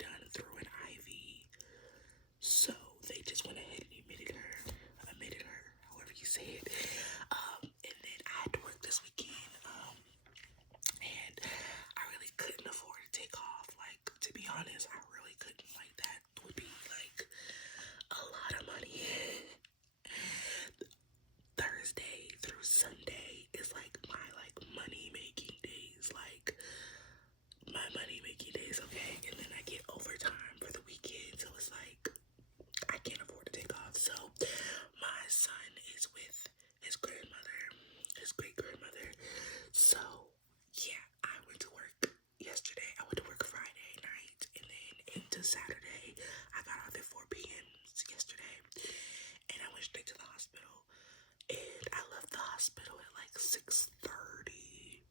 done through an IV. So they just went ahead and admitted her, however you say it. And then I had to work this weekend. And I really couldn't afford to take off. Like, to be honest, I really couldn't. Like, that would be like a lot of money. Thursday through Sunday is like my money making days. Like, my money making days, okay? And then I get overtime for the weekend, so it's like I can't afford to take off. So my son is with his grandmother, his great grandmother. So yeah, I went to work yesterday. I went to work Friday night, and then into Saturday. I got off at 4 p.m. yesterday, and I went straight to the hospital. And I left the hospital at like 6:30,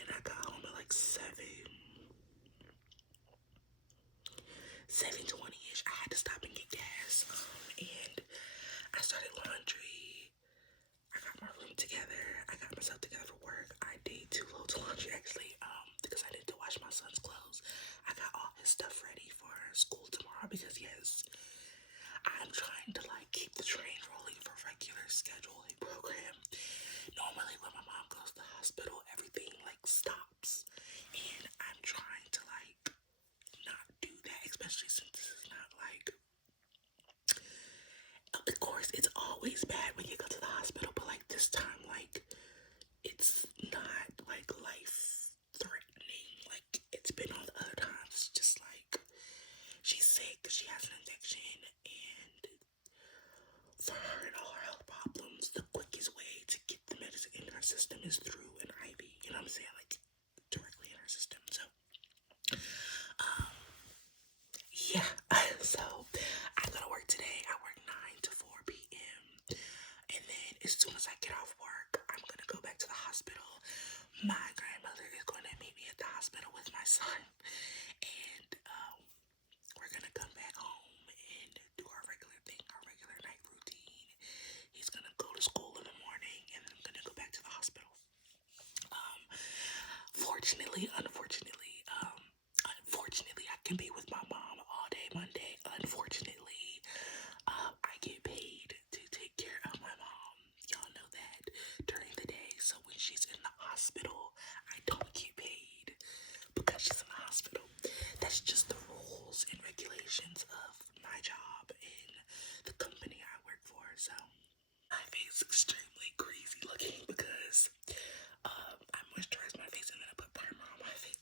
and I got home at like 7:20ish. I had to stop and get gas. And I started laundry. I got my room together. I got myself together for work. I did 2 loads of laundry actually, because I needed to wash my son's clothes. I got all his stuff ready for school tomorrow because yes, I'm trying to like keep the train rolling for regular scheduling program. Normally when my mom goes to the hospital, everything like stops. And I'm trying to like not do that, especially since this is not like, of course it's always bad when you go to the hospital, but like this time, like it's not like life threatening like it's been all the other times. It's just like she's sick, she has an infection, and for her and all her health problems, the quickest way to get the medicine in her system is through an IV. You know what I'm saying? Like directly in her system. So yeah, so I go to work today. I work 9 to 4 p.m. And then as soon as I get off work, I'm going to go back to the hospital. My grandmother is going to meet me at the hospital with my son. And we're going to come back home and do our regular thing, our regular night routine. He's going to go to school in the morning, and then I'm going to go back to the hospital. Unfortunately, I can be with my mom all day Monday. Unfortunately, I get paid to take care of my mom. Y'all know that during the day. So when she's in the hospital, I don't get paid because she's in the hospital. That's just the rules and regulations of my job in the company I work for. So my face is extremely greasy looking because I moisturize my face and then I put primer on my face.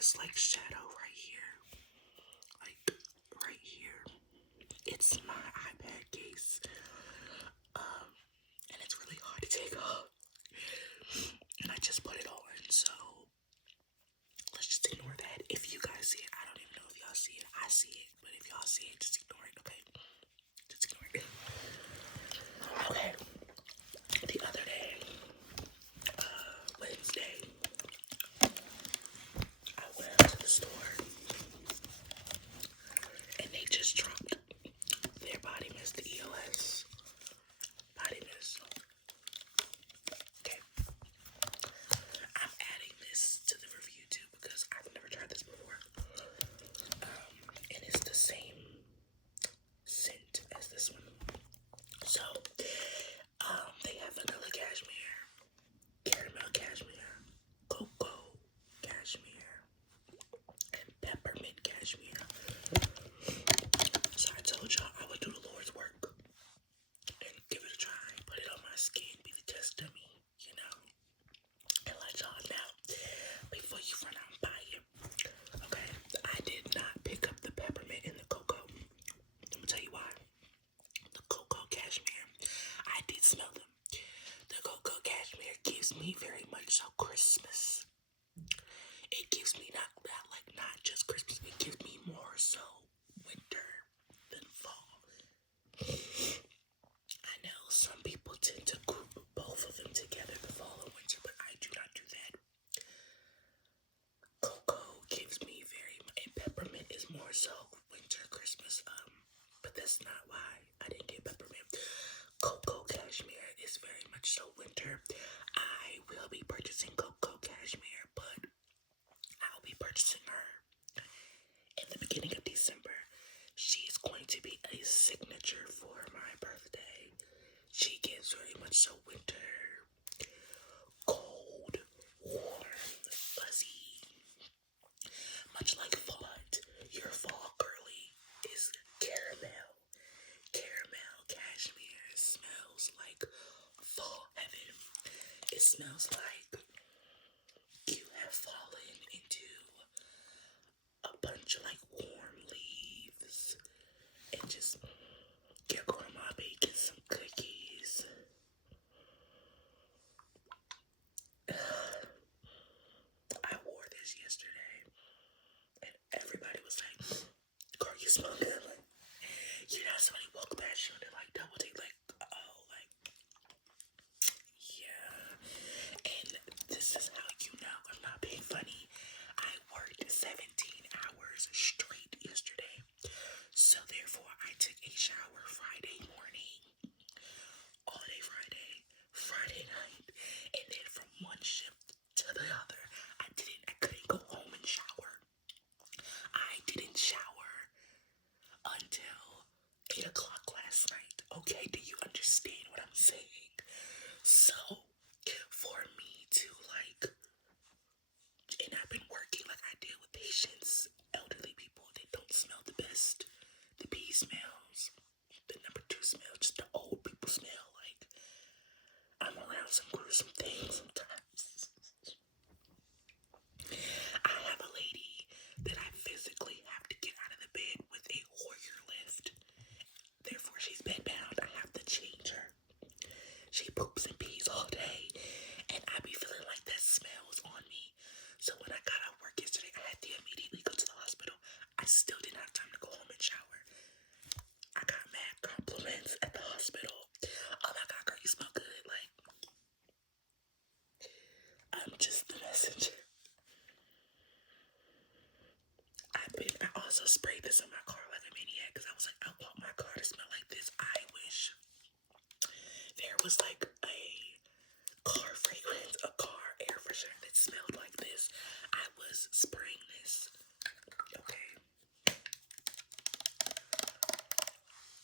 this like shadow right here, like right here. It's my iPad case, and it's really hard to take off. And I just put it on, so let's just ignore that. If you guys see it, I don't even know if y'all see it. I see it, but if y'all see it, just ignore it, okay? Just ignore it. Okay. The other day, Wednesday, I went out to the store, and they just dropped their body mist, the EOS body mist. Okay. I'm adding this to the review too because I've never tried this before. And it's the same scent as this one. So, they have vanilla cashmere, caramel cashmere, cocoa cashmere, and peppermint cashmere. So I told y'all I would do the Lord's work and give it a try, put it on my skin, be the test dummy, you know, and let y'all know before you run out and buy it. Okay, I did not pick up the peppermint and the cocoa. Let me tell you why. The cocoa cashmere, I did smell them. The cocoa cashmere gives me very much so Christmas. It gives me not just Christmas, it gives me more so winter than fall. I know some people tend to group both of them together, the fall and winter, but I do not do that. Cocoa gives me and peppermint is more so winter, Christmas, but that's not why I didn't get peppermint. Cocoa cashmere is very much so winter. I will be purchasing cocoa cashmere, but I'll be purchasing her in the beginning of December. She's going to be a signature for my birthday. She gives very much so winter, cold, warm, fuzzy, much like fall. Your fall girly is caramel. Caramel cashmere smells like fall heaven. It smells like you have fallen into a bunch of like warm leaves and just your grandma baking some cookies. I wore this yesterday and everybody was like, girl, you smell good. Like, you know, somebody walked past you and they're like double take, like, oh, like, yeah. And this is how you know I'm not being funny. I worked 17 hours straight yesterday. So therefore I took a shower Friday morning, all day Friday night, and then from one shift to the other, I couldn't go home and shower. I didn't shower until 8 o'clock last night. Okay, do you understand what I'm saying? So for me to like, and I've been working, like I deal with patients, elderly people that don't smell the best. The pee smells, the number 2 smell, just the old people smell. Like I'm around some gruesome things sometimes. I have a lady that I physically have to get out of the bed with a Hoyer lift. Therefore, she's bedbound. I have to change her. She poops and pees all day, and I be feeling like that smell was on me. So when I got out of work yesterday, I had to immediately go to the hospital. I still didn't have time to go home and shower. I got mad compliments at the hospital. Oh my God, girl, you smell good. Like, I'm just the messenger. I also sprayed this in my car like a maniac because I was like, I want my car to smell like this. I wish there was like a car fragrance, a car air freshener that smelled like this. I was spraying this. Okay.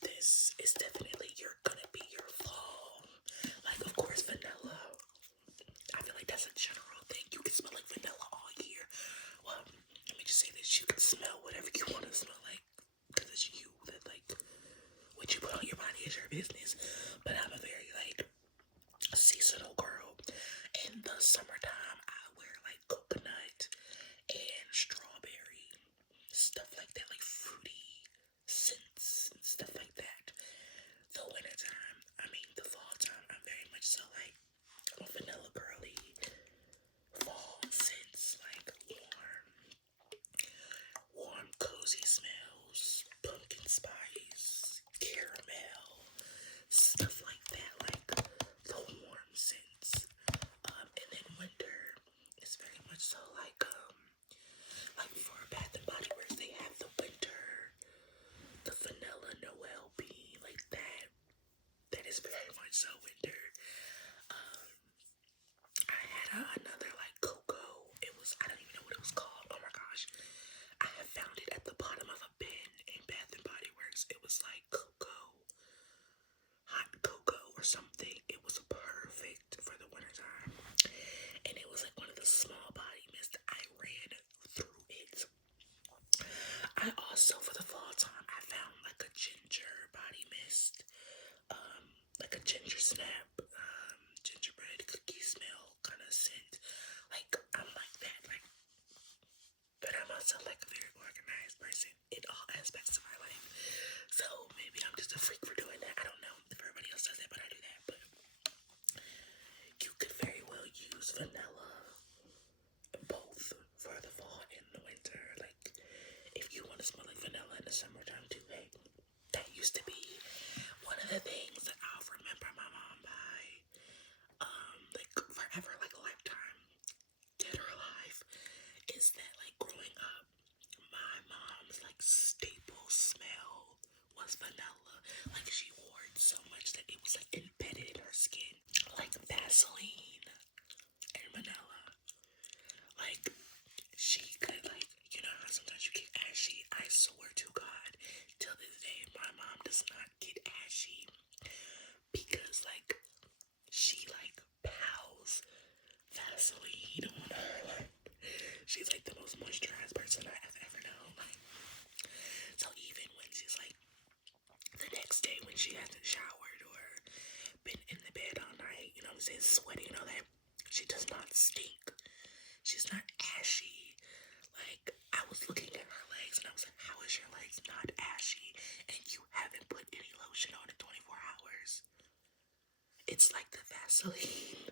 This is definitely gonna be your fall. Like, of course, vanilla. I feel like that's a general thing. You can smell like vanilla all year. Well, let me just say this. You can smell whatever you want to smell like. Because it's you. That, like, what you put on your body is your business. But I'm a very, like, seasonal girl. In the summertime, I wear, like, coconut and also like a very organized person in all aspects of my life. So maybe I'm just a freak for doing that. I don't know if everybody else does that, but I do that. But you could very well use vanilla both for the fall and the winter. Like if you want to smell like vanilla in the summertime too, hey, that used to be one of the things that I'll remember my mom by, like forever, like a lifetime, dead or alive, is that like growing up, my mom's like staple smell was vanilla. Like she wore it so much that it was like embedded in her skin, like Vaseline and vanilla. Like she could, like, you know how sometimes you get ashy. I swear to God, till this day, my mom does not get ashy because like she like pows Vaseline on her. Like she's like the most moisturized person I have ever known. Like so even when she's like the next day when she hasn't showered or been in the bed all night, you know what I'm saying, sweating and all that, she does not stink. She's not ashy. Like, I was looking at her legs and I was like, how is your legs not ashy and you haven't put any lotion on in 24 hours? It's like the Vaseline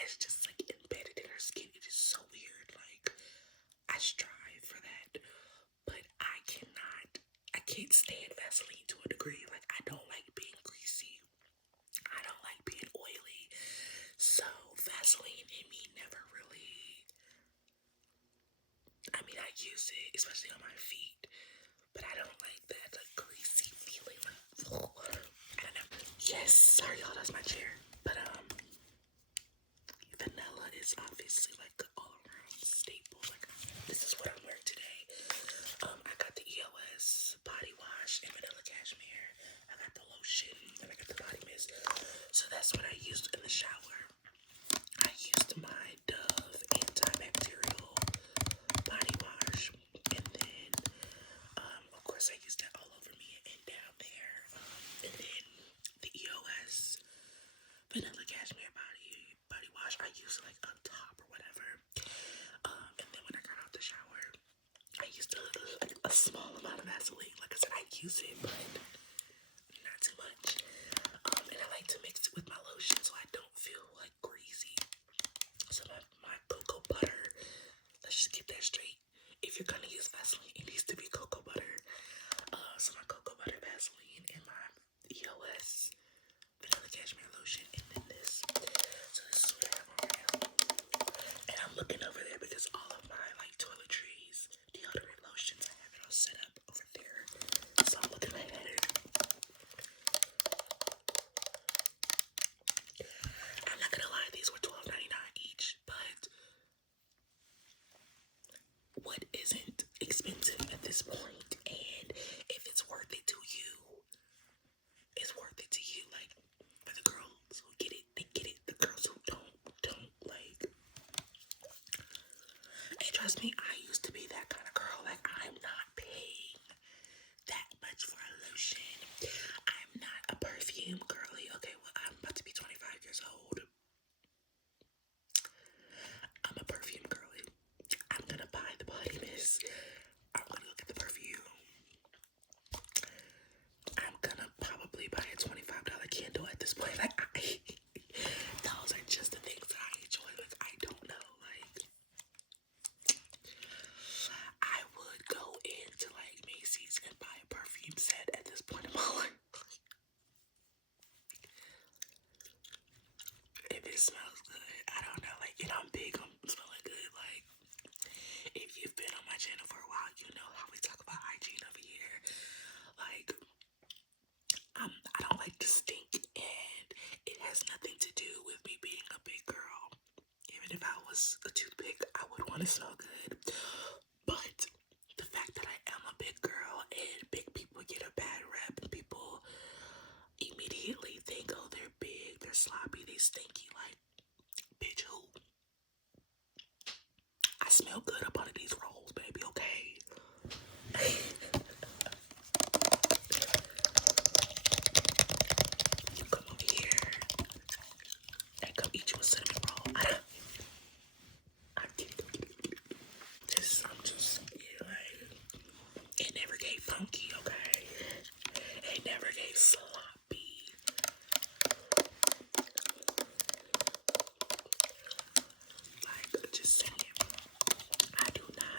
has just like embedded in her skin. It is so weird. Like, I strive for that, but I can't stand Vaseline to a degree. Like, I don't like being greasy. I don't like being oily. So, Vaseline in me never really, I mean, I use it, especially on my feet, but I don't like that, like, greasy feeling, like, I don't know. Yes, sorry y'all, that's my chair. But, vanilla is obviously, like, the all-around staple. Like, this is what I'm wearing today. I got the EOS body wash and vanilla cashmere. I got the lotion, and I got the body mist. So that's what I used in the shower. I used my Dove antibacterial body wash, and then, of course, I used that all over me and down there. And then the EOS vanilla cashmere body wash I used like up top or whatever. And then when I got out the shower, I used a small amount of Vaseline. Like I said, I use it, but not too much. And I like to mix it with my lotion so I don't feel like greasy. So my cocoa butter, let's just get that straight. If you're gonna use Vaseline, it needs to be cocoa butter. So my cocoa butter Vaseline and my EOS vanilla cashmere lotion, and then this. So this is what I have on right now. And I'm looking over there because all of my like toiletries, deodorant lotions, I have it all set up over there. So I'm looking at it. I'm not gonna lie, these were $12.99 each, but what isn't expensive at this point? And if it's worth it to you, it's worth it to you. Like, for the girls who get it, they get it. The girls who don't like. And trust me, I used to be that kind of girl. Like, I'm not paying that much for a lotion. I'm not a perfume girly. Okay, well, I'm about to be 25 years old. I'm a perfume girly. I'm gonna buy the body mist. I'm gonna go get the perfume. I'm gonna probably buy a $25 candle at this point. Like, those are just the things that I enjoy. Like, I don't know. Like, I would go into like Macy's and buy a perfume set at this point in my life. If it smells good, I don't know. Like, and I'm big on smelling good. Like, if you've been on my channel for a while, you know how we talk about hygiene over here. Like, I don't like to stink, and it has nothing to do with me being a big girl. Even if I was a toothpick, I would want to smell good. But the fact that I am a big girl and big people get a bad rep, and people immediately think, oh, they're big, they're sloppy, they stinky. Like, bitch, who? I smell good up under these rolls, baby, okay? You come over here and come eat you a cinnamon roll. I'm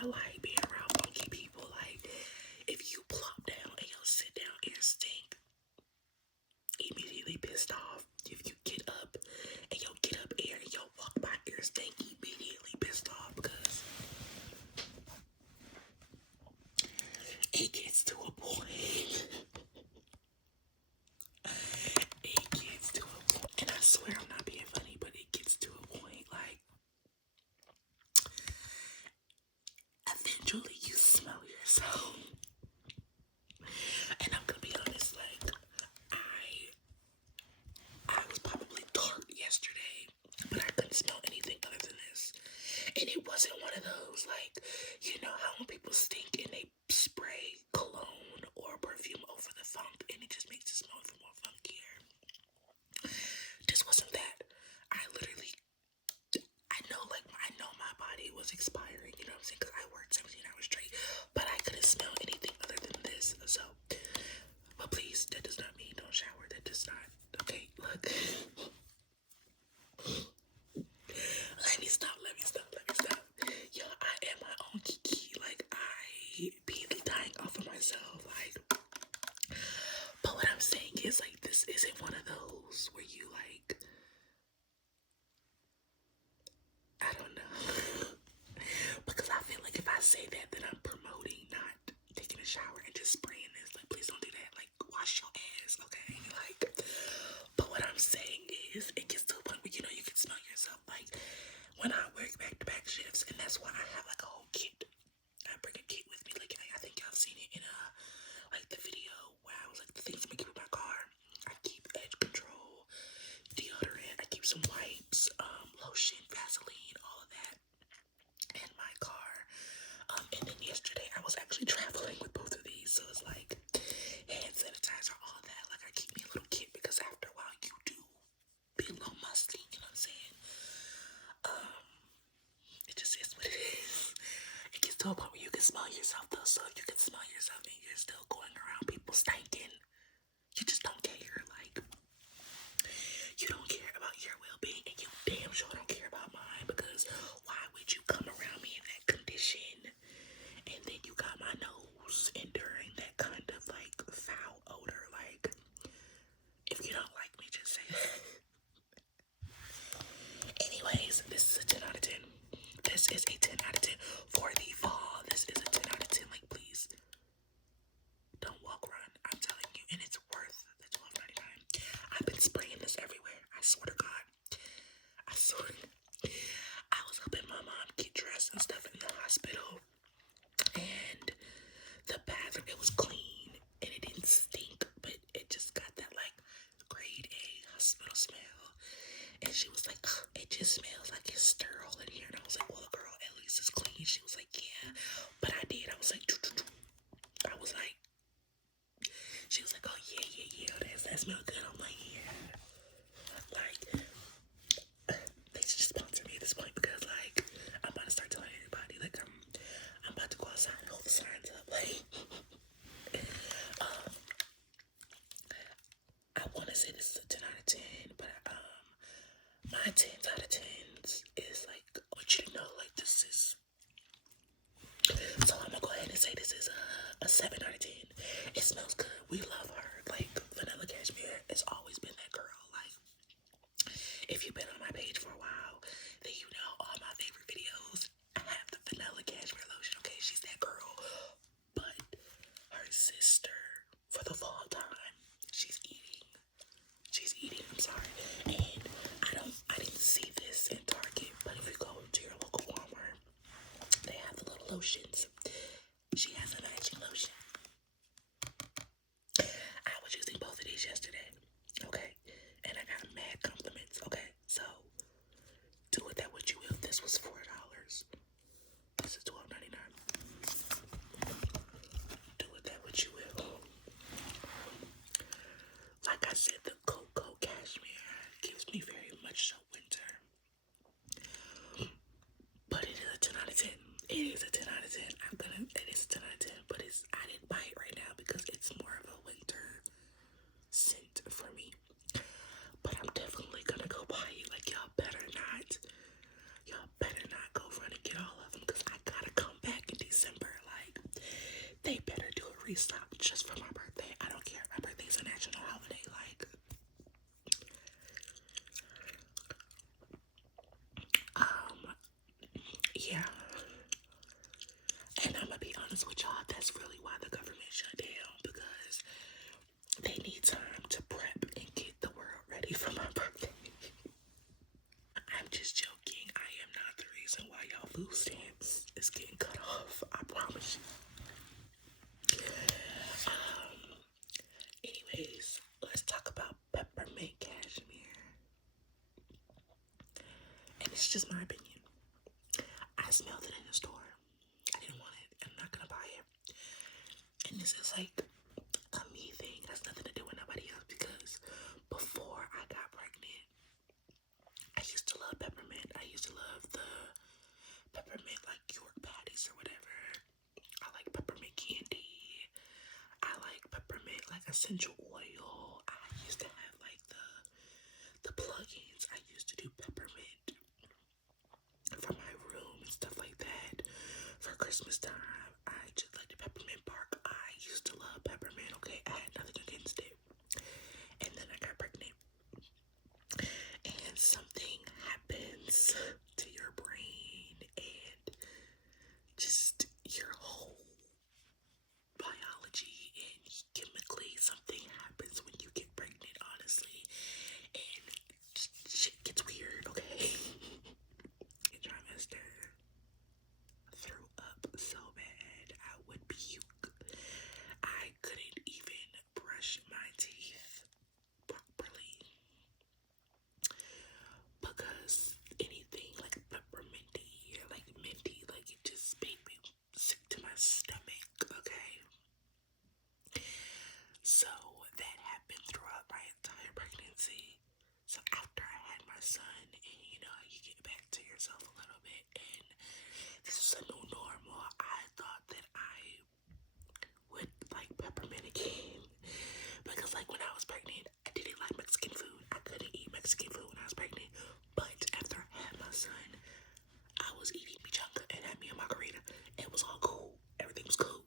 I like being around funky people. Like, if you plop down and you'll sit down and stink, immediately pissed off. If you get up and you'll get up air and you'll walk by air stink, immediately pissed off because it gets to a point. It gets to a point. And I swear I'm not being funny, but it gets to a point like eventually you smell yourself. And I'm gonna be honest, like I was probably dark yesterday, but I couldn't smell anything other than this. And it wasn't one of those, like, you know how when people stink and they spray cologne or perfume over the funk and it just makes it smell even more funkier. This wasn't that. I literally, I know my body was expiring, you know what I'm saying? Because I worked 17 hours straight, but I couldn't smell anything other than this. So, but please, that does not mean don't shower. That does not. Okay, look. Let me stop. Yo, I am my own kiki. Like, I be dying off of myself. Like, but what I'm saying is, like, this isn't one of those where you, like, I don't know. Because I feel like if I say that, then I'm promoting not taking a shower and just spraying this. Like, please don't do that. Like, wash your ass, okay? Like, but what I'm saying is, it gets to a point where, you know, you can smell yourself. Like, when I work back-to-back shifts, and that's why I have, like, a whole kit. I bring a kit with me. Like, I think y'all seen it in, like, the video where I was, like, the things I'm gonna keep in my car. I keep edge control, deodorant, I keep some wipes, lotion, Vaseline, all of that in my car. And then yesterday I was actually traveling with both of these, so it's like hand sanitizer, all that. Like, I keep me a little kit because after a while you do be a little musty, you know what I'm saying? It just is what it is. It gets to a point where you can smell yourself though, so you can smell yourself and you're still going around people stinking. You just don't care, like, you don't care about your well-being, and you damn sure don't care about mine, because why would you come around me in that condition, and then you got my nose enduring that kind of, like, foul odor? Like, if you don't like me, just say that. Anyways, this is a 10 out of 10. This is a 10 out of 10 for the fall. This is a 10 out of 10. Like, please don't walk, run. I'm telling you, and it's worth the $12.99. I've been spraying this everywhere. I swear to God. I swear. I was helping my mom get dressed and stuff in the hospital, and the bathroom, it was clean and it didn't stink, but it just got that, like, grade A hospital smell. And she was like, ugh, it just smells like it's sterile in here. And I was like, well, girl, at least it's clean. She was like, yeah, but I did. I was like, I was like, she was like, oh, yeah, that smell good. I'm like, yeah. Like, they should just sponsor me at this point, because, like, I'm about to start telling everybody, like, I'm about to go outside and hold the signs up, like, I want to say this is a 10 out of 10, but, my 10s out of 10s is, like, I want you to know, like, this is, so I'm gonna go ahead and say this is a 7 out of 10. It smells good. We love her. Like, Vanilla Cashmere has always been that girl. Like, if you've been on my page for a while, then you know all my favorite videos. I have the Vanilla Cashmere lotion. Okay, she's that girl. But her sister, for the fall time, she's eating. I'm sorry. And I didn't see this in Target, but if you go to your local Walmart, they have the little lotions. She has a matching lotion. I was using both of these yesterday, okay? And I got mad compliments, okay? So, do with that what you will. This was $4. This is $12.99. Do with that what you will. Like I said, the Cocoa Cashmere gives me very much so winter. But it is a 10 out of 10. It is a 10 out of 10. I restock just for my birthday. I don't care. My birthday is a national holiday. Like, yeah. And I'm gonna be honest with y'all, that's really why the government shut down, because they need time to prep and get the world ready for my birthday. I'm just joking. I am not the reason why y'all food stamps is getting cut off. I promise you. Anyways, let's talk about peppermint cashmere. And it's just my opinion. I smelled it in the store. I didn't want it. I'm not gonna buy it. And this is like a me thing. It has nothing to do with nobody else, because before I got pregnant, I used to love peppermint. I used to love the peppermint like York patties or whatever. I like peppermint candy. I like peppermint like essential oil. I used to have like the plugins. I used to do peppermint for my room and stuff like that. For Christmas time, I just like the peppermint bark. I used to love peppermint, okay? I had nothing against it. And then I got pregnant. And something happens to your brain and just your whole biology and chemically, something happens when you get pregnant, honestly. And shit gets weird, okay? Trimester. Threw up so bad I would puke. I couldn't even brush my teeth properly because anything like pepperminty or like minty, like it just made me sick to my stomach, okay? So that happened throughout my entire pregnancy. So after I had my son, and you know, you get back to yourself a little bit, and this is a new normal, I thought that I would like peppermint again. Because like when I was pregnant, I didn't like Mexican food. I couldn't eat Mexican food when I was pregnant. But after I had my son, I was eating michanga and had me a margarita. It was all cool. Everything was cool.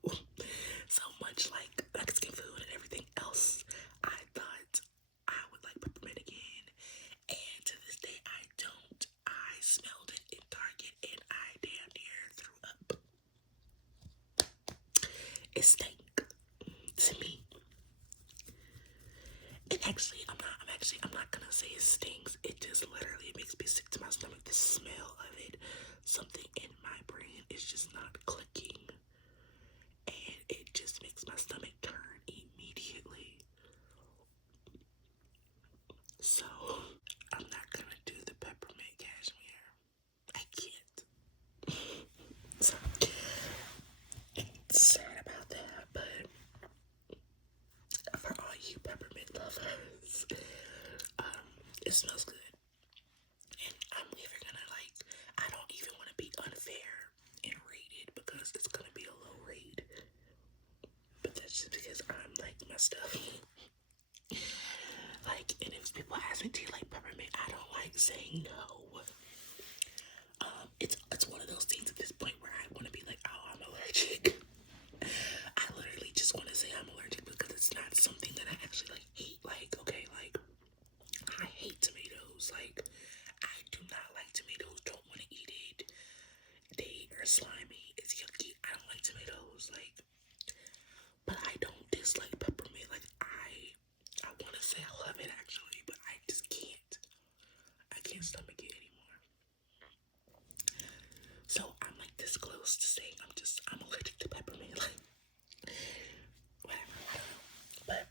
So much like Mexican food and everything else, I thought I would like peppermint again. And to this day, I don't. I smelled it in Target and I damn near threw up. It stank to me. And actually, I'm not gonna say it stings. It just literally makes me sick to my stomach. The smell of it, something in my brain is just not clicking. And it just makes my stomach turn immediately. So, I'm not gonna do the peppermint cashmere. I can't. So, sad about that, but for all you peppermint lovers, it smells good. And I'm even gonna like, I don't even want to be unfair and rate it because it's gonna be a low rate. But that's just because I'm like my stuff. Like, and if people ask me, do you like peppermint? I don't like saying no. It's one of those things at this point where I want to be like, oh, I'm allergic. I literally just want to say I'm allergic because it's not something that I actually like hate. Like, okay, like I hate tomatoes. Like, I do not like tomatoes. Don't want to eat it. They are slimy. It's yucky. I don't like tomatoes. Like, but I don't dislike peppermint. Like, I want to say I love it actually, but I just can't. I can't stomach it anymore. So I'm like this close to saying I'm allergic to peppermint. Like, whatever. I don't know. But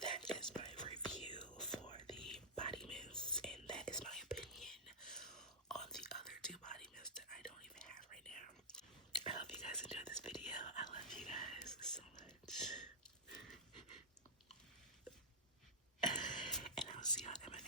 that is my review for the body mist, and that is my opinion on the other two body mists that I don't even have right now. I hope you guys enjoyed this video. I love you guys so much. And I'll see y'all in my